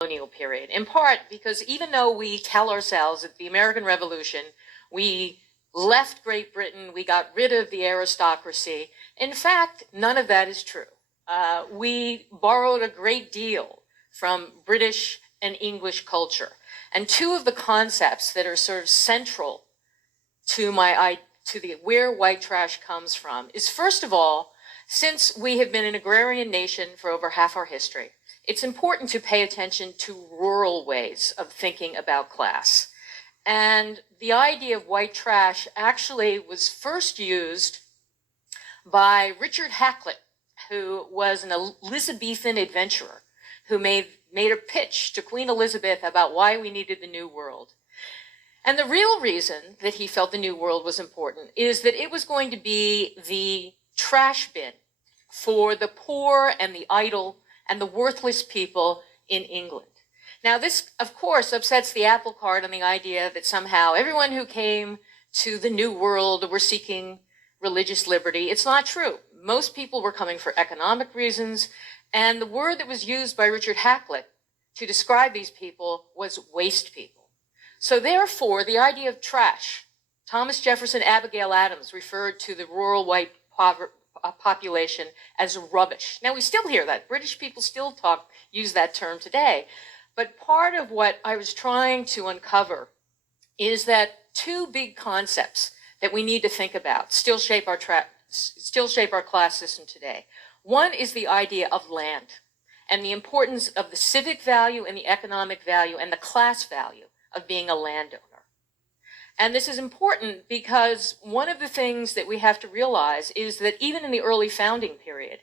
colonial period, in part because even though we tell ourselves that the American Revolution, we left Great Britain, we got rid of the aristocracy, in fact, none of that is true. We borrowed a great deal from British and English culture. And two of the concepts that are sort of central to where white trash comes from is, first of all, since we have been an agrarian nation for over half our history, it's important to pay attention to rural ways of thinking about class. And the idea of white trash actually was first used by Richard Hakluyt, who was an Elizabethan adventurer who made a pitch to Queen Elizabeth about why we needed the New World. And the real reason that he felt the New World was important is that it was going to be the trash bin for the poor and the idle and the worthless people in England. Now, this, of course, upsets the apple cart on the idea that somehow everyone who came to the New World were seeking religious liberty. It's not true. Most people were coming for economic reasons, and the word that was used by Richard Hakluyt to describe these people was waste people. So therefore, the idea of trash, Thomas Jefferson, Abigail Adams referred to the rural white population as rubbish. Now, we still hear that. British people still use that term today. But part of what I was trying to uncover is that two big concepts that we need to think about still shape our class system today. One is the idea of land and the importance of the civic value and the economic value and the class value of being a landowner. And this is important because one of the things that we have to realize is that even in the early founding period,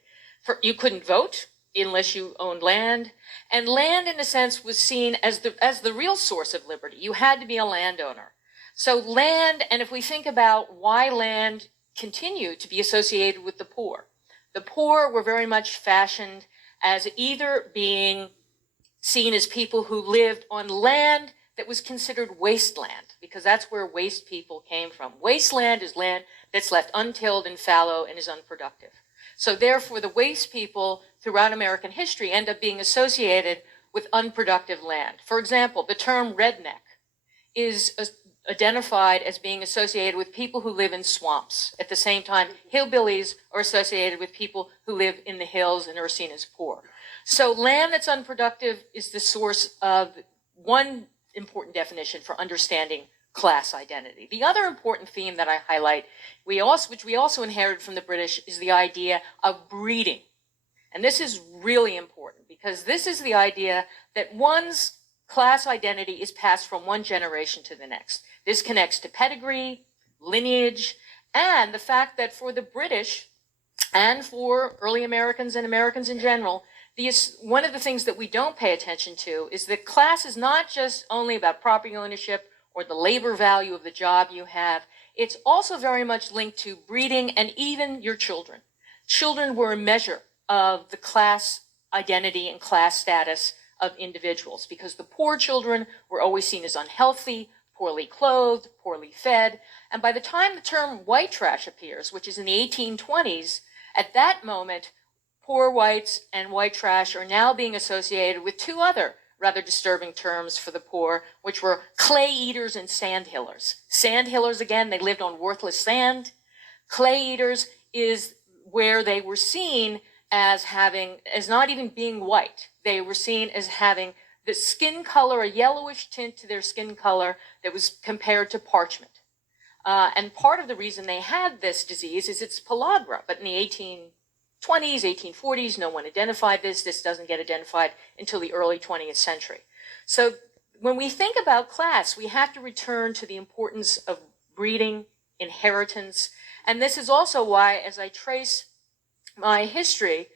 you couldn't vote unless you owned land, and land in a sense was seen as the real source of liberty. You had to be a landowner. So land, and if we think about why land continued to be associated with the poor were very much fashioned as either being seen as people who lived on land that was considered wasteland, because that's where waste people came from. Wasteland is land that's left untilled and fallow and is unproductive. So therefore, the waste people throughout American history end up being associated with unproductive land. For example, the term redneck is identified as being associated with people who live in swamps. At the same time, hillbillies are associated with people who live in the hills and are seen as poor. So land that's unproductive is the source of one important definition for understanding class identity. The other important theme that I highlight, which we also inherited from the British, is the idea of breeding. And this is really important because this is the idea that one's class identity is passed from one generation to the next. This connects to pedigree, lineage, and the fact that for the British and for early Americans and Americans in general, one of the things that we don't pay attention to is that class is not just only about property ownership or the labor value of the job you have. It's also very much linked to breeding and even your children. Children were a measure of the class identity and class status of individuals because the poor children were always seen as unhealthy, poorly clothed, poorly fed. And by the time the term white trash appears, which is in the 1820s, at that moment, poor whites and white trash are now being associated with two other rather disturbing terms for the poor, which were clay eaters and sandhillers. Sandhillers, again, they lived on worthless sand. Clay eaters is where they were seen as not even being white. They were seen as having the skin color, a yellowish tint to their skin color that was compared to parchment. And part of the reason they had this disease is it's pellagra, but in the 1820s, 1840s, no one identified this. This doesn't get identified until the early 20th century. So when we think about class, we have to return to the importance of breeding, inheritance. And this is also why, as I trace my history,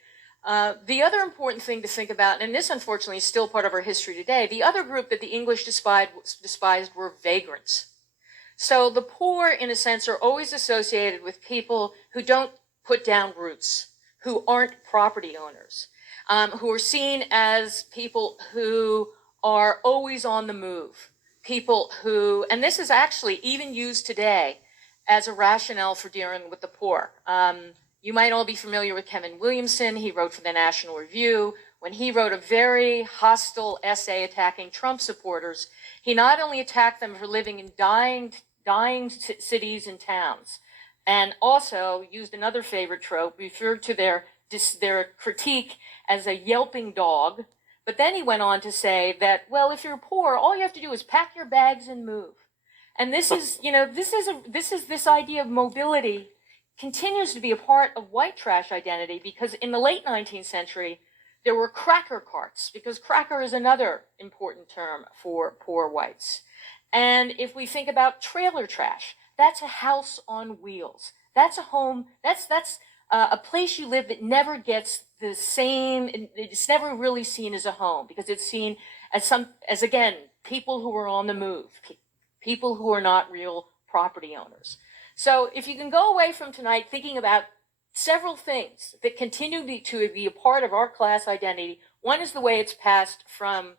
the other important thing to think about, and this unfortunately is still part of our history today, the other group that the English despised were vagrants. So the poor, in a sense, are always associated with people who don't put down roots, who aren't property owners, who are seen as people who are always on the move, people who, and this is actually even used today as a rationale for dealing with the poor. You might all be familiar with Kevin Williamson. He wrote for the National Review, when he wrote a very hostile essay attacking Trump supporters, he not only attacked them for living in dying cities and towns, and also used another favorite trope, referred to their critique as a yelping dog. But then he went on to say that, well, if you're poor, all you have to do is pack your bags and move. And this is, this idea of mobility continues to be a part of white trash identity, because in the late 19th century, there were cracker carts, because cracker is another important term for poor whites. And if we think about trailer trash, that's a house on wheels. That's a home, that's a place you live that never gets the same, it's never really seen as a home, because it's seen as again, people who are on the move, people who are not real property owners. So if you can go away from tonight thinking about several things that continue to be a part of our class identity. One is the way it's passed from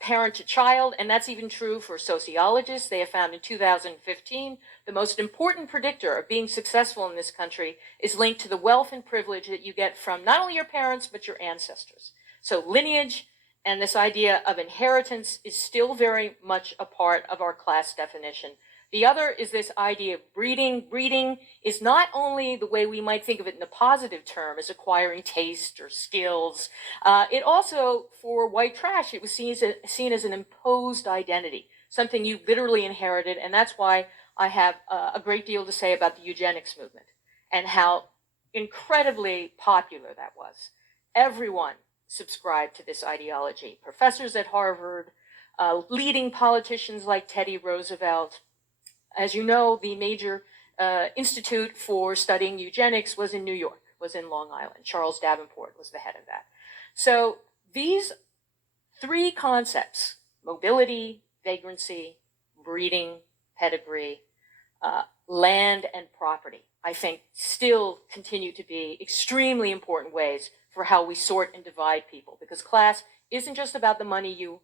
parent to child, and that's even true for sociologists. They have found in 2015 the most important predictor of being successful in this country is linked to the wealth and privilege that you get from not only your parents but your ancestors. So lineage and this idea of inheritance is still very much a part of our class definition. The other is this idea of breeding. Breeding is not only the way we might think of it in a positive term as acquiring taste or skills. It also, for white trash, it was seen as an imposed identity, something you literally inherited. And that's why I have a great deal to say about the eugenics movement and how incredibly popular that was. Everyone subscribed to this ideology. Professors at Harvard, leading politicians like Teddy Roosevelt. As you know, the major institute for studying eugenics was in New York, was in Long Island. Charles Davenport was the head of that. So these three concepts, mobility, vagrancy, breeding, pedigree, land, and property, I think still continue to be extremely important ways for how we sort and divide people, because class isn't just about the money you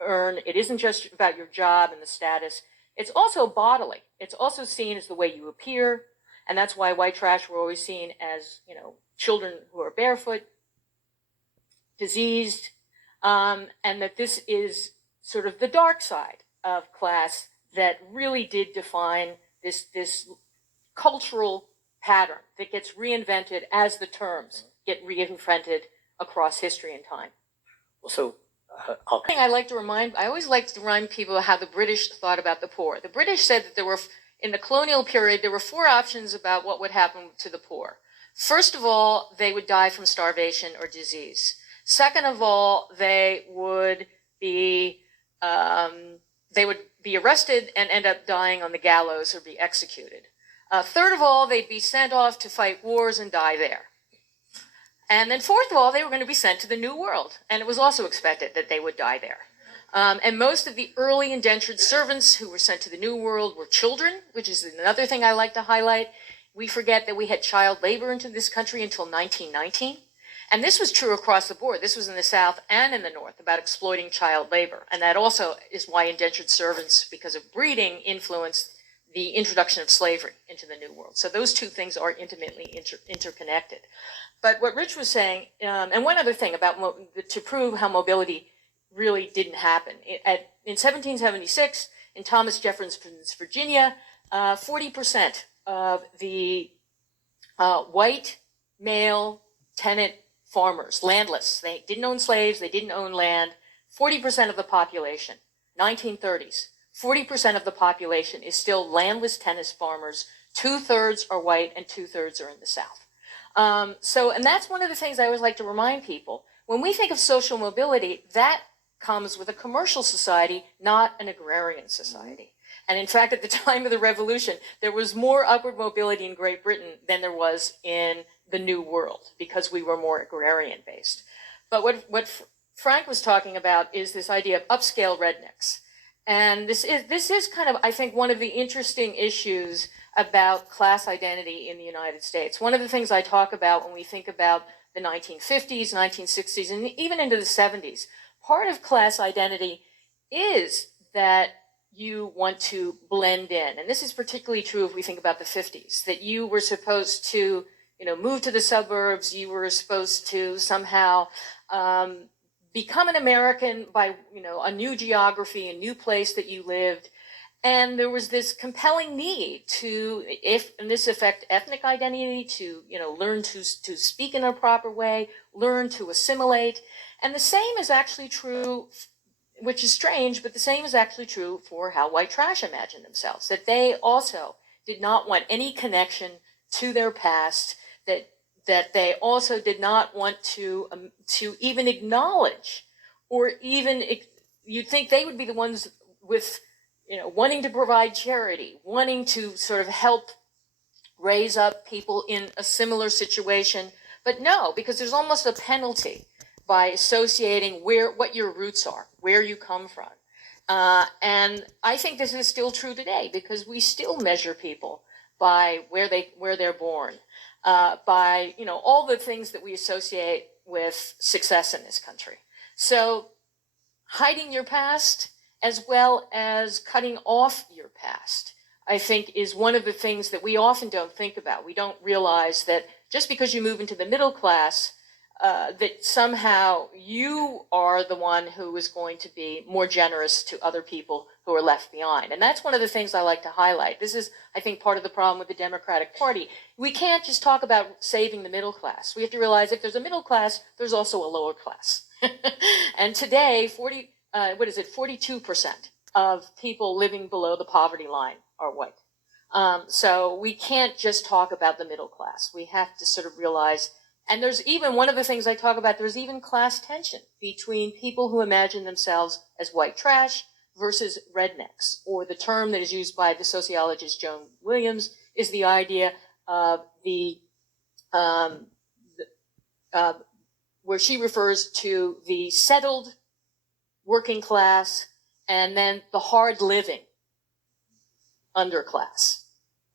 earn. It isn't just about your job and the status. It's also bodily. It's also seen as the way you appear, and that's why white trash were always seen as, children who are barefoot, diseased, and that this is sort of the dark side of class that really did define this cultural pattern that gets reinvented as the terms get reinvented across history and time. Well, so thing I always like to remind people how the British thought about the poor. The British said that in the colonial period, there were four options about what would happen to the poor. First of all, they would die from starvation or disease. Second of all, they would be arrested and end up dying on the gallows or be executed. Third of all, they'd be sent off to fight wars and die there. And then fourth of all, they were going to be sent to the New World. And it was also expected that they would die there. And most of the early indentured servants who were sent to the New World were children, which is another thing I like to highlight. We forget that we had child labor into this country until 1919. And this was true across the board. This was in the South and in the North about exploiting child labor. And that also is why indentured servants, because of breeding, influenced the introduction of slavery into the New World. So those two things are intimately interconnected. But what Rich was saying, and one other thing about to prove how mobility really didn't happen. In 1776, in Thomas Jefferson's Virginia, 40% of the white male tenant farmers, landless, they didn't own slaves, they didn't own land, 40% of the population, 1930s, 40% of the population is still landless tenant farmers, 2/3 are white and 2/3 are in the South. And that's one of the things I always like to remind people. When we think of social mobility, that comes with a commercial society, not an agrarian society. And in fact, at the time of the Revolution, there was more upward mobility in Great Britain than there was in the New World, because we were more agrarian based. But what Frank was talking about is this idea of upscale rednecks. And this is kind of, I think, one of the interesting issues about class identity in the United States. One of the things I talk about when we think about the 1950s, 1960s, and even into the 70s, part of class identity is that you want to blend in. And this is particularly true if we think about the 50s, that you were supposed to move to the suburbs, you were supposed to somehow become an American by, a new geography, a new place that you lived. And there was this compelling need to, in this affect ethnic identity, to, learn to speak in a proper way, learn to assimilate. And the same is actually true, which is strange, but the same is actually true for how white trash imagine themselves, that they also did not want any connection to their past, that they also did not want to even acknowledge, or even, you'd think they would be the ones with, wanting to provide charity, wanting to sort of help raise up people in a similar situation. But no, because there's almost a penalty by associating what your roots are, where you come from. And I think this is still true today, because we still measure people by where they're born, by, all the things that we associate with success in this country. So hiding your past, as well as cutting off your past, I think is one of the things that we often don't think about. We don't realize that just because you move into the middle class, that somehow you are the one who is going to be more generous to other people who are left behind. And that's one of the things I like to highlight. This is, I think, part of the problem with the Democratic Party. We can't just talk about saving the middle class. We have to realize if there's a middle class, there's also a lower class. And today, 42% of people living below the poverty line are white. So we can't just talk about the middle class. We have to sort of realize, and there's even one of the things I talk about, there's even class tension between people who imagine themselves as white trash versus rednecks, or the term that is used by the sociologist Joan Williams is the idea of where she refers to the settled working class and then the hard living underclass.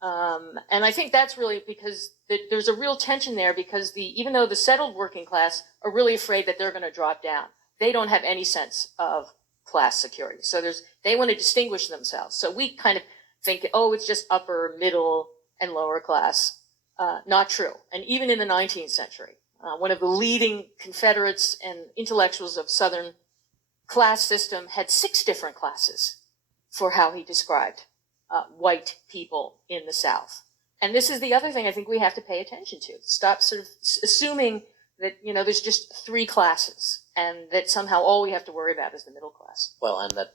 And I think that's really because there's a real tension there, because even though the settled working class are really afraid that they're going to drop down, they don't have any sense of class security. So they want to distinguish themselves. So we kind of think, oh, it's just upper, middle, and lower class. Not true. And even in the 19th century, one of the leading Confederates and intellectuals of Southern class system had 6 different classes for how he described white people in the South. And this is the other thing I think we have to pay attention to. Stop sort of assuming that, there's just 3 classes and that somehow all we have to worry about is the middle class. Well, and that